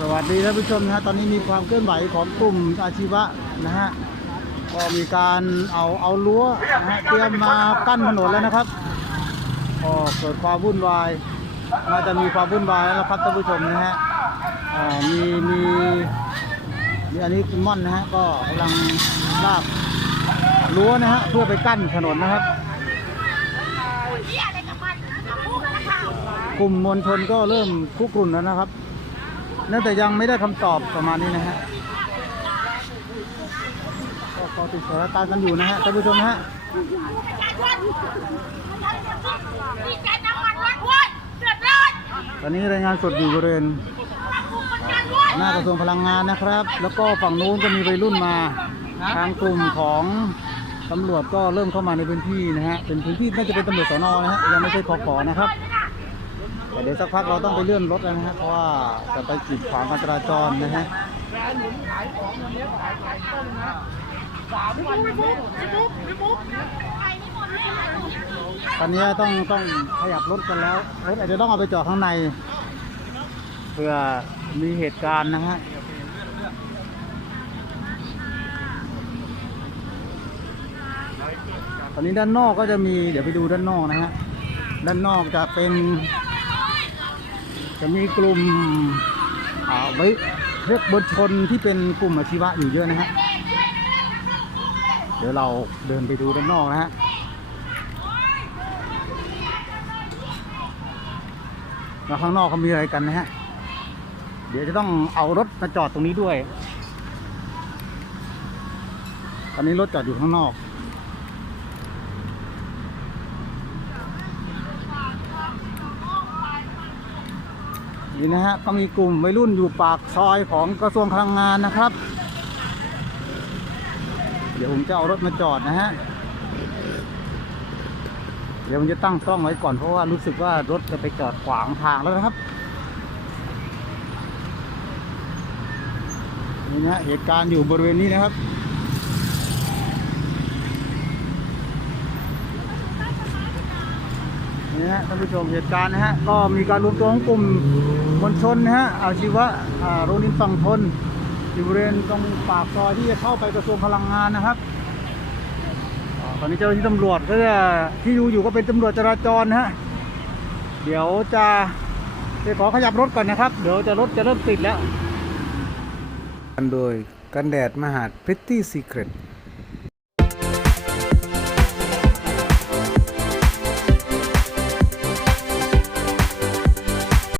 สวัสดีท่านผู้ชมนะฮะตอนนี้มีความเคลื่อนไหวของกลุ่มอาชีวะนะฮะก็มีการเอาเอารั้วนะฮะเตรียมมากั้นถนนแล้วนะครับก็เกิดความวุ่นวายน่าจะมีความวุ่นวายแล้วนะครับท่านผู้ชมนะฮะอ่ามีมีมีอันนี้คุณม่อนนะฮะก็กำลังลากรั้วนะฮะเพื่อไปกั้นถนนนะครับ กลุ่มมวลชนก็เริ่มคุกรุ่นแล้วนะครับ นั่นแต่ยังไม่ได้คำตอบประมาณนี้นะฮะก็พอติดสถานการณ์กันอยู่นะฮะท่านผู้ชมนะฮะมีการน้ำมันวัดห้วยเดือดร้อนตอนนี้รายงานสดอยู่บริเวณคุมมันกันด้วยหน้ากระทรวงพลังงานนะครับ แล้วก็ฝั่งนู้นก็มีวัยรุ่นมา ทางกลุ่มของตำรวจก็เริ่มเข้ามาในพื้นที่นะฮะ เป็นพื้นที่น่าจะเป็นตำรวจสนนะฮะ ยังไม่ใช่คอขอนะครับ แต่เดี๋ยวสักพักเราต้องไปเลื่อนรถแล้วนะฮะเพราะว่าจะไปกีดขวางการจราจรนะฮะตอนนี้ต้องต้องขยับรถกันแล้วรถอาจจะต้องเอาไปจอดข้างใน เพื่อมีเหตุการณ์นะฮะตอนนี้ด้านนอกก็จะมีเดี๋ยวไปดูด้านนอกนะฮะด้านนอกจะเป็น จะมีกลุ่มไว้เรียกบนชนที่เป็นกลุ่มอาชีวะอยู่เยอะนะฮะเดี๋ยวเราเดินไปดูด้านนอกนะฮะแล้วข้างนอกเขามีอะไรกันนะฮะ เดี๋ยวจะต้องเอารถมาจอดตรงนี้ด้วย ตอนนี้รถจอดอยู่ข้างนอก นี่นะฮะก็มีกลุ่มวัยรุ่นอยู่ปากซอยของกระทรวงพลังงานนะครับ เดี๋ยวผมจะเอารถมาจอดนะฮะเดี๋ยวผมจะตั้งกล้องไว้ก่อนเพราะว่ารู้สึกว่ารถจะไปจอดขวางทางแล้วนะครับนี่นะเหตุการณ์อยู่บริเวณนี้นะครับ นี่ฮะท่านผู้ชมเหตุการณ์นะฮะก็มีการรวมตัวของกลุ่มมวลชนนะฮะอาชีวะโรงเรียนฝั่งทนอยู่บริเวณตรงปากซอยที่จะเข้าไปกระทรวงพลังงานนะครับตอนนี้เจ้าหน้าที่ตำรวจก็จะที่อยู่อยู่ก็เป็นตำรวจจราจรนะฮะเดี๋ยวจะจะขอขยับรถก่อนนะครับ เดี๋ยวจะรถจะเริ่มติดแล้วกันโดยกันแดดมหาด Pretty Secret